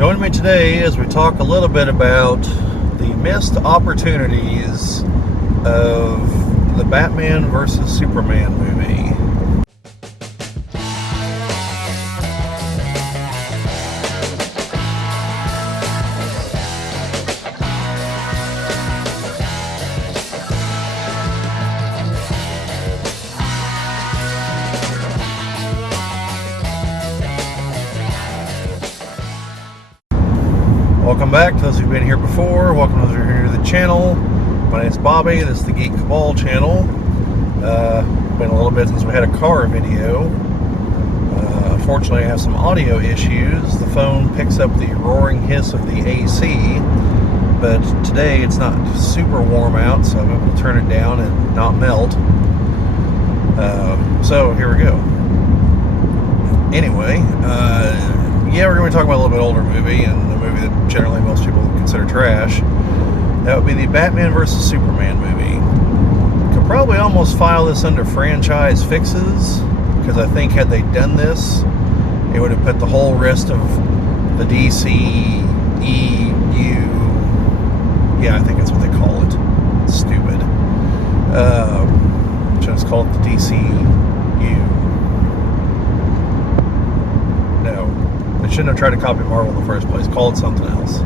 Join me today as we talk a little bit about the missed opportunities of the Batman versus Superman movie. Welcome back to those who've been here before. Welcome to those who are new to the channel. My name is Bobby. This is the Geek Cabal channel. Been a little bit since we had a car video. Unfortunately, I have some audio issues. The phone picks up the roaring hiss of the AC, but today it's not super warm out, so I'm able to turn it down and not melt. So here we go. Anyway, yeah, we're going to be talking about a little bit older movie, and a movie that generally most people consider trash. That would be the Batman vs. Superman movie. Could probably almost file this under franchise fixes, because I think had they done this, it would have put the whole rest of the DC EU, yeah, I think that's what they call it. It's stupid. Should just call it the DCU. No, they shouldn't have tried to copy Marvel in the first place. Call it something else.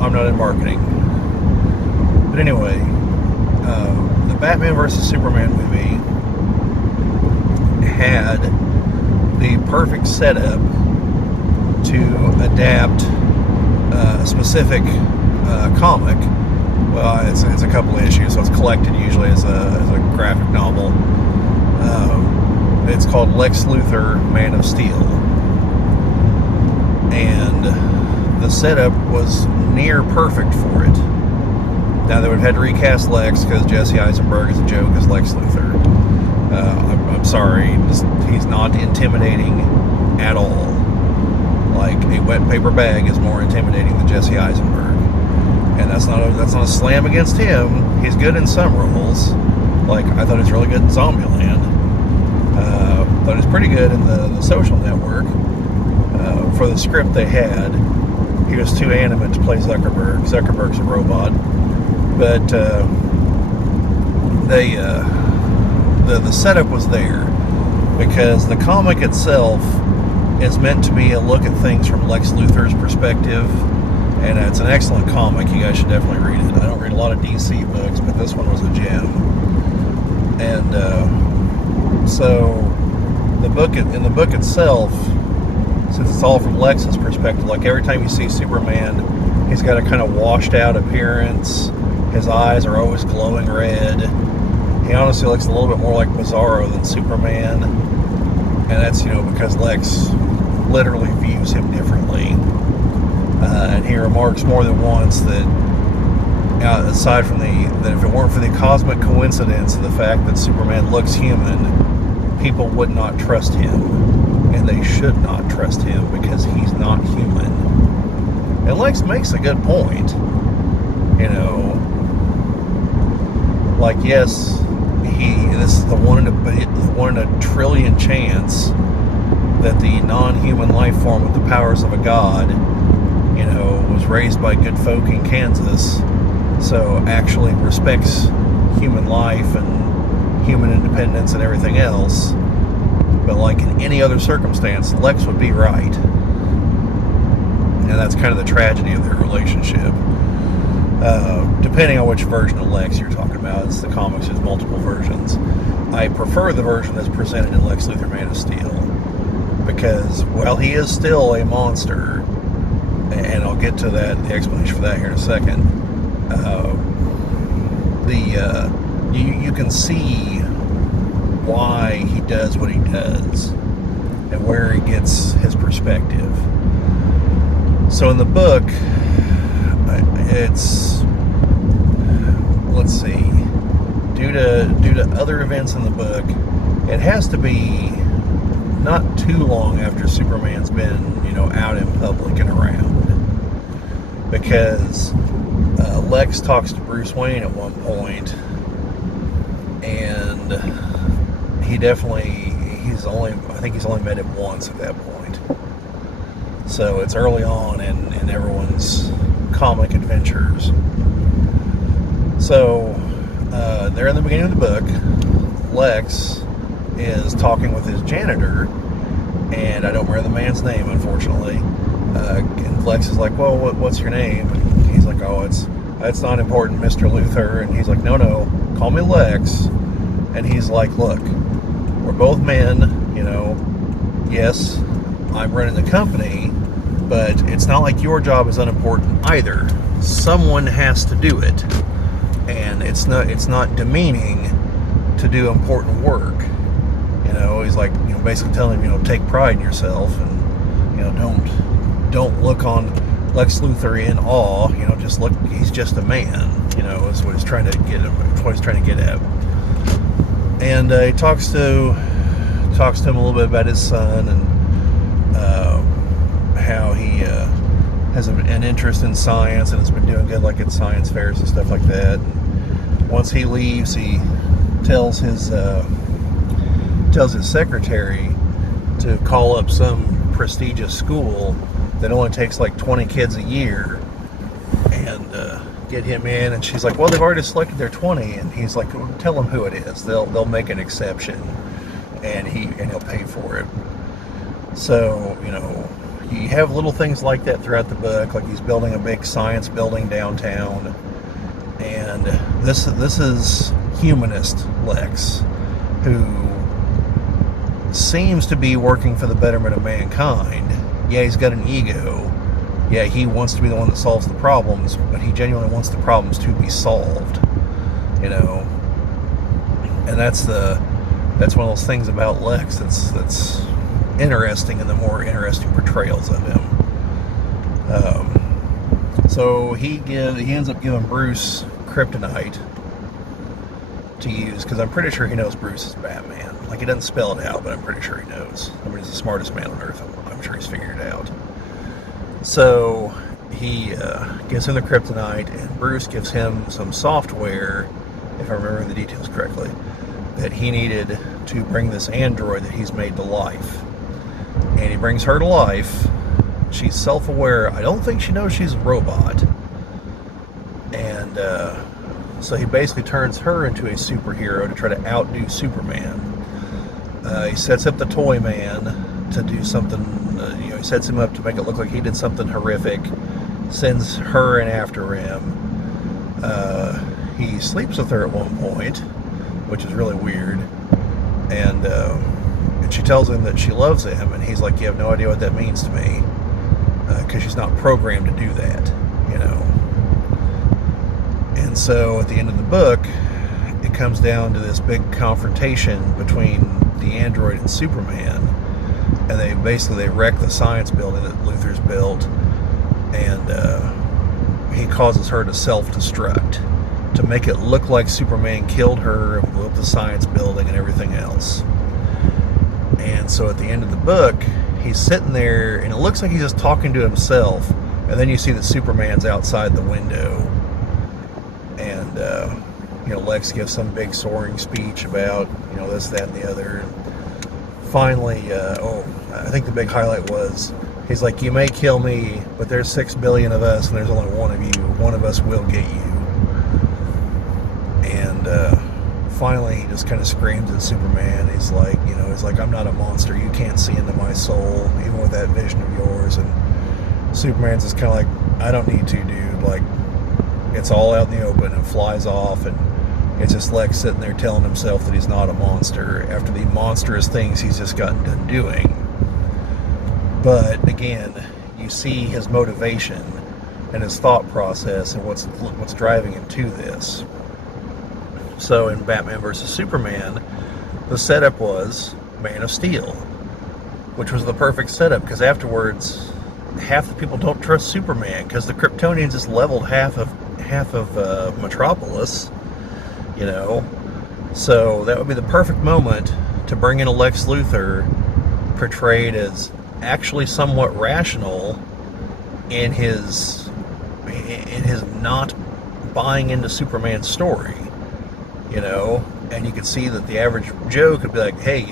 I'm not in marketing. But anyway, the Batman vs. Superman movie had the perfect setup to adapt a specific comic. Well, it's a couple of issues, so it's collected usually as a graphic novel. It's called Lex Luthor, Man of Steel. And the setup was near perfect for it. Now, they would have had to recast Lex because Jesse Eisenberg is a joke as Lex Luthor. I'm sorry, he's not intimidating at all. Like, a wet paper bag is more intimidating than Jesse Eisenberg. And that's not a slam against him. He's good in some roles. Like, I thought he was really good in Zombieland. Thought he was pretty good in the Social Network. For the script they had, he was too animate to play Zuckerberg. Zuckerberg's a robot. But the setup was there because the comic itself is meant to be a look at things from Lex Luthor's perspective, and it's an excellent comic. You guys should definitely read it. I don't read a lot of DC books, but this one was a gem. And so in the book itself, since it's all from Lex's perspective, like every time you see Superman, he's got a kind of washed out appearance. His eyes are always glowing red. He honestly looks a little bit more like Bizarro than Superman. And that's, because Lex literally views him differently. And he remarks more than once that, aside from that if it weren't for the cosmic coincidence of the fact that Superman looks human, people would not trust him. And they should not trust him because he's not human. And Lex makes a good point. Like, yes, this is the one in a trillion chance that the non-human life form with the powers of a god, was raised by good folk in Kansas, so actually respects human life and human independence and everything else. But like in any other circumstance, Lex would be right. And that's kind of the tragedy of their relationship. Depending on which version of Lex you're talking about, it's the comics, there's multiple versions. I prefer the version that's presented in Lex Luthor Man of Steel, because while he is still a monster, and I'll get to the explanation for that here in a second, you can see why he does what he does and where he gets his perspective. So in the book, let's see, due to other events in the book, it has to be not too long after Superman's been, out in public and around, because Lex talks to Bruce Wayne at one point, and I think he's only met him once at that point. So it's early on in everyone's comic adventures. So there in the beginning of the book, Lex is talking with his janitor, and I don't remember the man's name, unfortunately. And Lex is like, well, what's your name? And he's like, oh, it's not important, Mr. Luthor. And he's like, no, call me Lex. And he's like, look, we're both men, yes, I'm running the company, but it's not like your job is unimportant either. Someone has to do it. And it's not demeaning to do important work. He's like, basically telling him, take pride in yourself, and don't look on Lex Luthor in awe. Just look, he's just a man. Is what he's trying to get him. What he's trying to get at. And he talks to him a little bit about his son and how he has an interest in science and has been doing good, like at science fairs and stuff like that. And once he leaves, he tells his secretary to call up some prestigious school that only takes like 20 kids a year and get him in. And she's like, well, they've already selected their 20. And he's like, well, tell them who it is. They'll make an exception, and he'll pay for it. So you have little things like that throughout the book. Like he's building a big science building downtown, and this is humanist Lex, who seems to be working for the betterment of mankind. Yeah, he's got an ego. Yeah, he wants to be the one that solves the problems, but he genuinely wants the problems to be solved. And that's one of those things about Lex that's interesting in the more interesting portrayals of him. So he ends up giving Bruce kryptonite to use, because I'm pretty sure he knows Bruce is Batman. Like, he doesn't spell it out, but I'm pretty sure he knows. I mean, he's the smartest man on Earth. I'm sure he's figured it out. So he gives him the kryptonite, and Bruce gives him some software, if I remember the details correctly, that he needed to bring this android that he's made to life. And he brings her to life. She's self-aware. I don't think she knows she's a robot. And so he basically turns her into a superhero to try to outdo Superman. He sets up the Toy Man to do something. He sets him up to make it look like he did something horrific. Sends her in after him. He sleeps with her at one point, which is really weird. And she tells him that she loves him, and he's like, you have no idea what that means to me, because she's not programmed to do that, And so at the end of the book, it comes down to this big confrontation between the android and Superman, and they wreck the science building that Luthor's built, and he causes her to self-destruct to make it look like Superman killed her and blew up the science building and everything else. And so at the end of the book, he's sitting there, and it looks like he's just talking to himself, and then you see that Superman's outside the window, and Lex gives some big soaring speech about this, that, and the other. And finally, I think the big highlight was, he's like, you may kill me, but there's 6 billion of us, and there's only one of you. One of us will get you. And finally, he just kind of screams at Superman. He's like, I'm not a monster. You can't see into my soul, even with that vision of yours. And Superman's just kind of like, I don't need to, dude. Like, it's all out in the open, and flies off. And it's just Lex sitting there telling himself that he's not a monster after the monstrous things he's just gotten done doing. But again, you see his motivation and his thought process and what's driving him to this. So in Batman vs. Superman, the setup was Man of Steel, which was the perfect setup, because afterwards, half the people don't trust Superman because the Kryptonians just leveled half of Metropolis. So that would be the perfect moment to bring in a Lex Luthor portrayed as actually somewhat rational in his not buying into Superman's story. And you could see that the average Joe could be like, hey,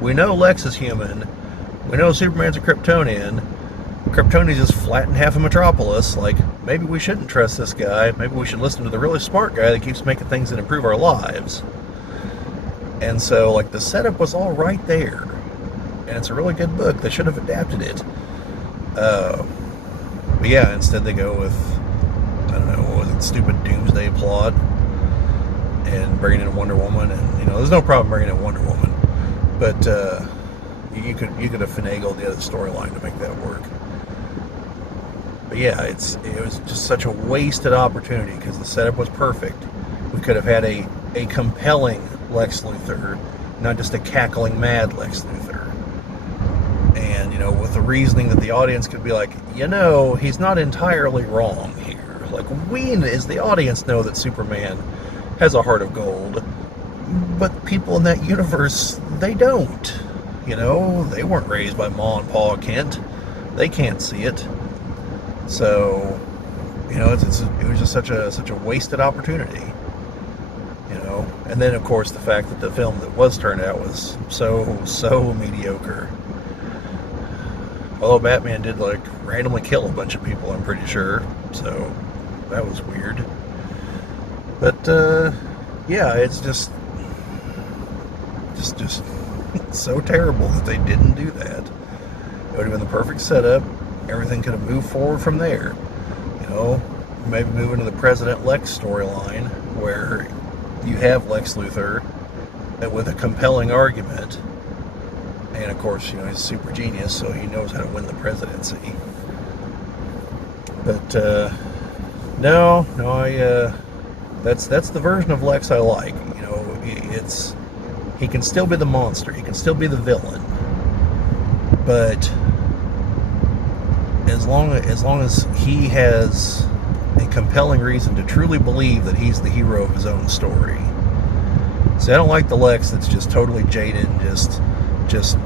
we know Lex is human, we know Superman's a Kryptonian, Kryptonians just flattened half of Metropolis. Like, maybe we shouldn't trust this guy. Maybe we should listen to the really smart guy that keeps making things that improve our lives. And so, like, the setup was all right there. And it's a really good book. They should have adapted it. But yeah, instead they go with, I don't know, what was it, stupid doomsday plot and bringing in Wonder Woman. And, you know, there's no problem bringing in Wonder Woman. But you could have finagled the other storyline to make that work. But yeah, it was just such a wasted opportunity because the setup was perfect. We could have had a compelling Lex Luthor, not just a cackling mad Lex Luthor. And, you know, with the reasoning that the audience could be like, you know, he's not entirely wrong here. Like, we as the audience know that Superman has a heart of gold, but people in that universe, they don't. You know, they weren't raised by Ma and Pa Kent. They can't see it. So, you know, it was just such a wasted opportunity. You know, and then of course the fact that the film that was turned out was so mediocre. Although Batman did like randomly kill a bunch of people, I'm pretty sure. So that was weird. But yeah, it's just so terrible that they didn't do that. It would have been the perfect setup. Everything could have moved forward from there. You know, maybe move into the President Lex storyline where you have Lex Luthor with a compelling argument. And of course, you know, he's a super genius, so he knows how to win the presidency. But no, that's the version of Lex I like. You know, he can still be the monster, he can still be the villain, but as long as he has a compelling reason to truly believe that he's the hero of his own story. See, I don't like the Lex that's just totally jaded and just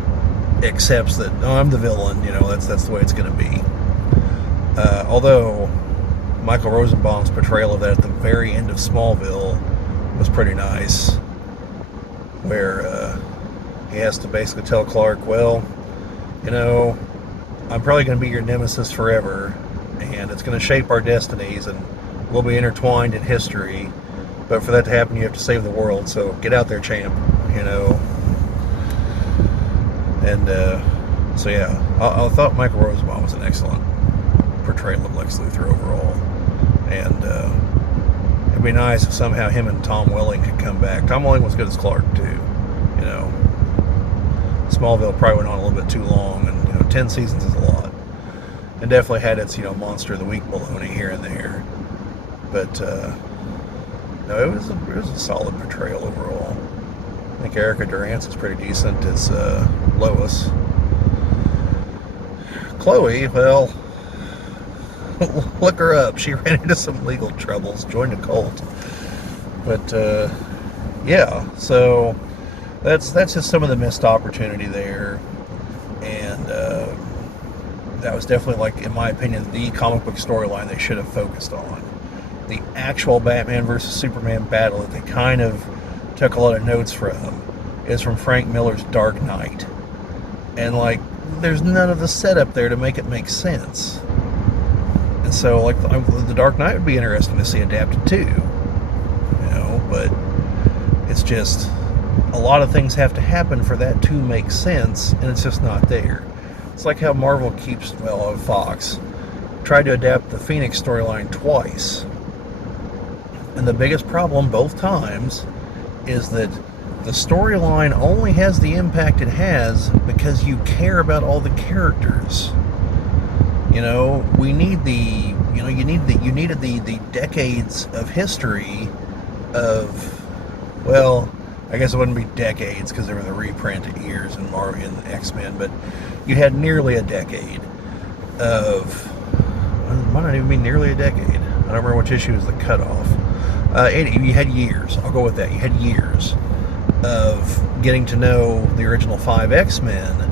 accepts that, oh, I'm the villain, you know, that's the way it's going to be. Although Michael Rosenbaum's portrayal of that at the very end of Smallville was pretty nice, where he has to basically tell Clark, well, you know, I'm probably going to be your nemesis forever, and it's going to shape our destinies, and we'll be intertwined in history, but for that to happen, you have to save the world, so get out there, champ, you know. And so yeah, I thought Michael Rosenbaum was an excellent portrayal of Lex Luthor overall, and it'd be nice if somehow him and Tom Welling could come back. Tom Welling was good as Clark too, you know. Smallville probably went on a little bit too long, and you know, 10 seasons is a lot, and definitely had its, you know, monster of the week baloney here and there, but no, it was a solid portrayal overall. I think Erica Durance is pretty decent as Lois. Chloe, well, look her up. She ran into some legal troubles, joined a cult. But yeah, so that's just some of the missed opportunity there, and that was definitely, like, in my opinion, the comic book storyline they should have focused on. The actual Batman versus Superman battle that they kind of took a lot of notes from is from Frank Miller's Dark Knight, and like, there's none of the setup there to make it make sense. And so, like, the Dark Knight would be interesting to see adapted too, you know, but it's just a lot of things have to happen for that to make sense, and it's just not there. It's like how Marvel keeps, well, Fox tried to adapt the Phoenix storyline twice, and the biggest problem both times is that the storyline only has the impact it has because you care about all the characters. You know, we need you needed the decades of history of, well, I guess it wouldn't be decades because there were the reprint years in Marvel and X-Men, but you had nearly a decade of, well, it might not even be nearly a decade. I don't remember which issue is the cutoff. You had years. I'll go with that. You had years of getting to know the original 5 X-Men,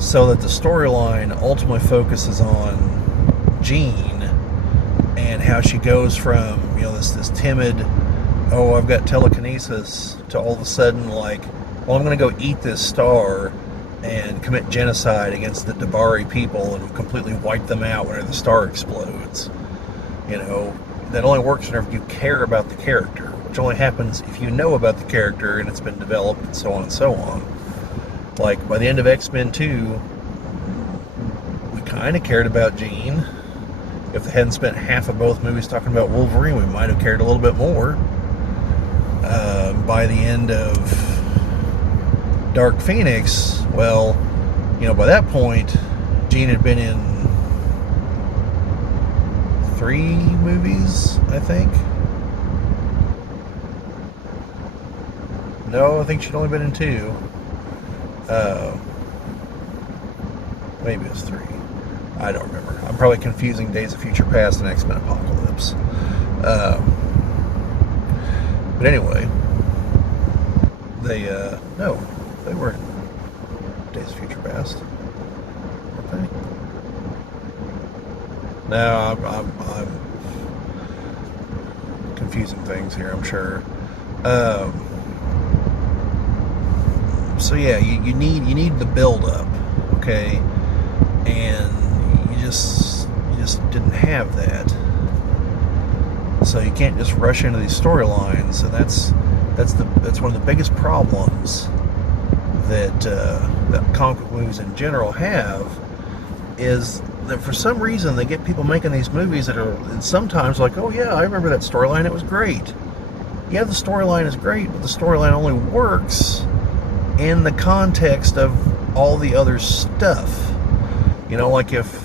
so that the storyline ultimately focuses on Jean and how she goes from, you know, this timid, oh, I've got telekinesis, to all of a sudden, like, well, I'm going to go eat this star and commit genocide against the Dabari people and completely wipe them out whenever the star explodes. You know, that only works whenever you care about the character, which only happens if you know about the character and it's been developed and so on and so on. Like, by the end of X-Men 2, we kind of cared about Jean. If they hadn't spent half of both movies talking about Wolverine, we might have cared a little bit more. By the end of Dark Phoenix, well, you know, by that point, Jean had been in 3 movies, I think. No, I think she'd only been in 2. Maybe it was 3. I don't remember. I'm probably confusing Days of Future Past and X-Men Apocalypse. But anyway, no, they weren't Days of Future Past, weren't they? No, I'm confusing things here, I'm sure. So yeah, you need the build up, okay, and you just didn't have that. So you can't just rush into these storylines, and that's one of the biggest problems that comic book movies in general have, is that for some reason they get people making these movies that are sometimes like, oh yeah, I remember that storyline, it was great. Yeah, the storyline is great, but the storyline only works in the context of all the other stuff. You know, like if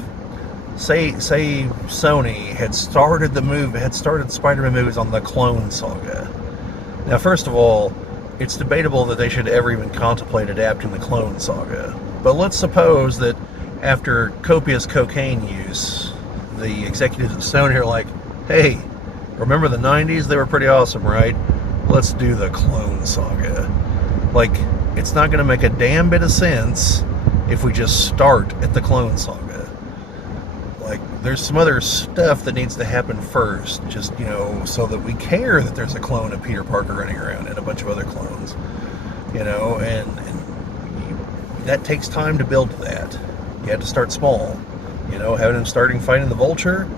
say Sony had started Spider-Man movies on the Clone Saga. Now, first of all, it's debatable that they should ever even contemplate adapting the Clone Saga. But let's suppose that after copious cocaine use, the executives of Sony are like, hey, remember the 90s? They were pretty awesome, right? Let's do the Clone Saga. Like, it's not going to make a damn bit of sense if we just start at the Clone Saga. Like, there's some other stuff that needs to happen first, just, you know, so that we care that there's a clone of Peter Parker running around and a bunch of other clones, you know, and that takes time to build that. You have to start small, you know, having him fighting the Vulture,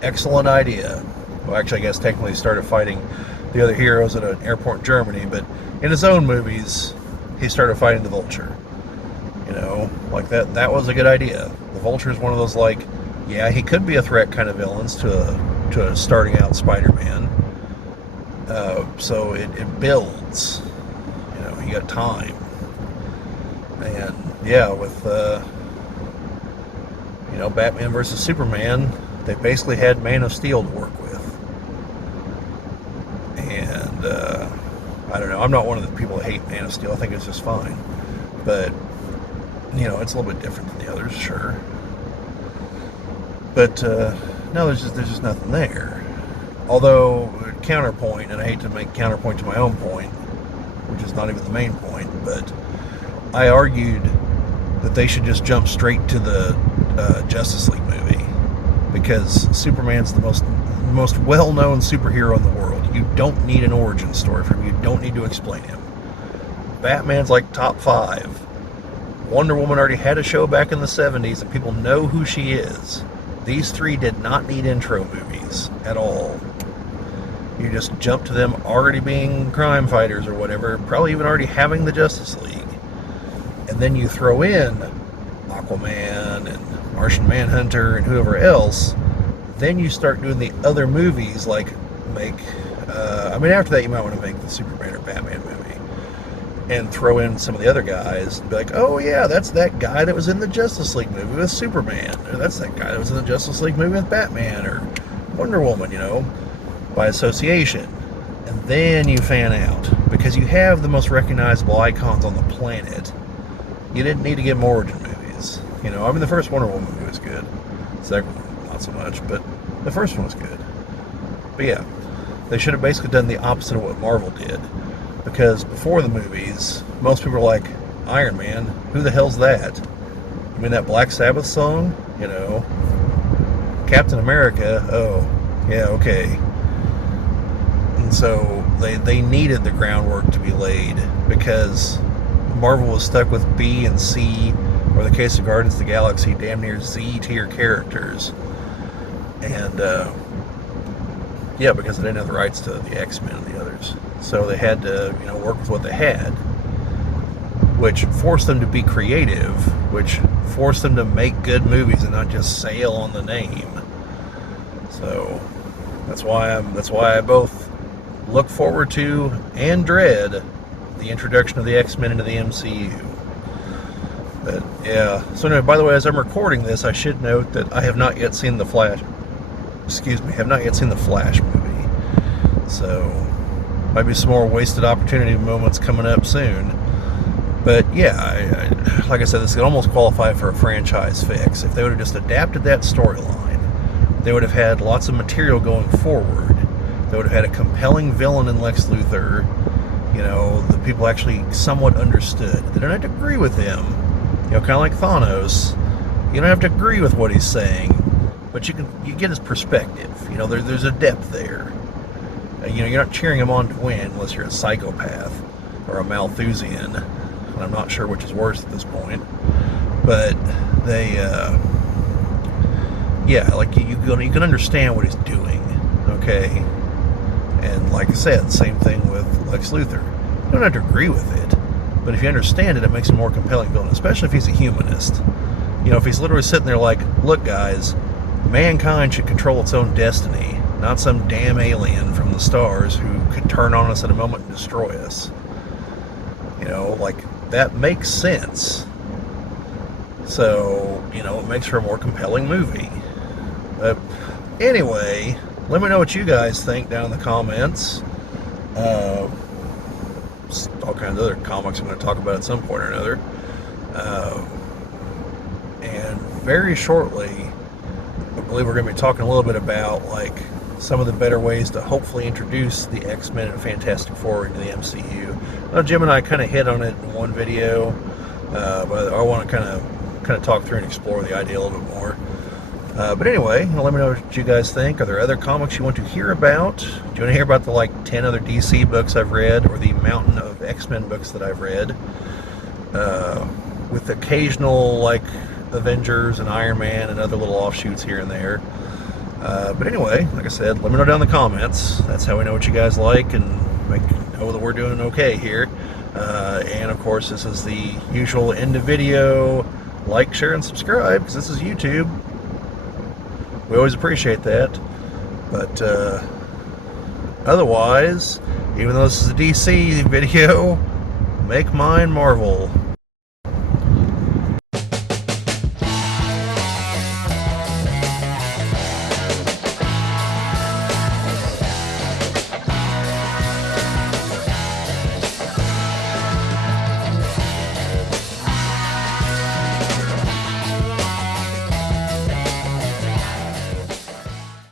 excellent idea. Well, actually, I guess technically he started fighting the other heroes at an airport in Germany, but in his own movies, he started fighting the Vulture. You know, like that was a good idea. The Vulture is one of those, like, yeah, he could be a threat kind of villains to a starting out Spider-Man. So it builds. You know, you got time. And yeah, with you know, Batman versus Superman, they basically had Man of Steel to work with. And I don't know. I'm not one of the people that hate Man of Steel. I think it's just fine. But you know, it's a little bit different than the others, sure. But no, there's just nothing there. Although, counterpoint, and I hate to make counterpoint to my own point, which is not even the main point, but I argued that they should just jump straight to the Justice League movie, because Superman's the most well-known superhero in the world. You don't need an origin story for him. You don't need to explain him. Batman's like top 5. Wonder Woman already had a show back in the 70s, and people know who she is. These 3 did not need intro movies at all. You just jump to them already being crime fighters or whatever, probably even already having the Justice League. And then you throw in Aquaman and Martian Manhunter and whoever else. Then you start doing the other movies, like after that you might want to make the Superman or Batman movie. And throw in some of the other guys and be like, oh yeah, that's that guy that was in the Justice League movie with Superman. Or that's that guy that was in the Justice League movie with Batman or Wonder Woman, you know, by association. And then you fan out, because you have the most recognizable icons on the planet. You didn't need to get more origin movies. You know, I mean, the first Wonder Woman movie was good. The second one, not so much, but the first one was good. But yeah, they should have basically done the opposite of what Marvel did. Because before the movies, most people were like, Iron Man, who the hell's that? I mean, that Black Sabbath song? You know, Captain America, oh, yeah, okay. And so they needed the groundwork to be laid, because Marvel was stuck with B and C, or the case of Guardians of the Galaxy, damn near Z tier characters. And yeah, because they didn't have the rights to the X-Men and the others, so they had to, work with what they had, which forced them to be creative, which forced them to make good movies and not just sail on the name. So that's why I both look forward to and dread the introduction of the X-Men into the MCU. But yeah. So anyway, by the way, as I'm recording this, I should note that I have not yet seen the Flash. Have not yet seen the Flash movie. So might be some more wasted opportunity moments coming up soon. But yeah, I like I said, this could almost qualify for a franchise fix. If they would have just adapted that storyline, they would have had lots of material going forward. They would have had a compelling villain in Lex Luthor. The people actually somewhat understood. They don't have to agree with him. Kind of like Thanos. You don't have to agree with what he's saying, but you get his perspective. There's a depth there. You're not cheering him on to win unless you're a psychopath or a Malthusian. And I'm not sure which is worse at this point. But they, you can understand what he's doing, okay? And like I said, same thing with Lex Luthor. You don't have to agree with it, but if you understand it, it makes him a more compelling villain, especially if he's a humanist. If he's literally sitting there like, look guys, mankind should control its own destiny, not some damn alien from the stars who could turn on us at a moment and destroy us. That makes sense. So, it makes for a more compelling movie. But anyway, let me know what you guys think down in the comments. All kinds of other comics I'm going to talk about at some point or another. And very shortly, I believe we're going to be talking a little bit about some of the better ways to hopefully introduce the X-Men and Fantastic Four into the MCU. Jim and I kind of hit on it in one video, but I want to kind of talk through and explore the idea a little bit more. But anyway, let me know what you guys think. Are there other comics you want to hear about? Do you want to hear about the 10 other DC books I've read, or the mountain of X-Men books that I've read, with occasional Avengers and Iron Man and other little offshoots here and there? But anyway, like I said, let me know down in the comments. That's how we know what you guys like and know that we're doing okay here. And of course, this is the usual end of video. Like, share, and subscribe, because this is YouTube. We always appreciate that. But otherwise, even though this is a DC video, make mine Marvel.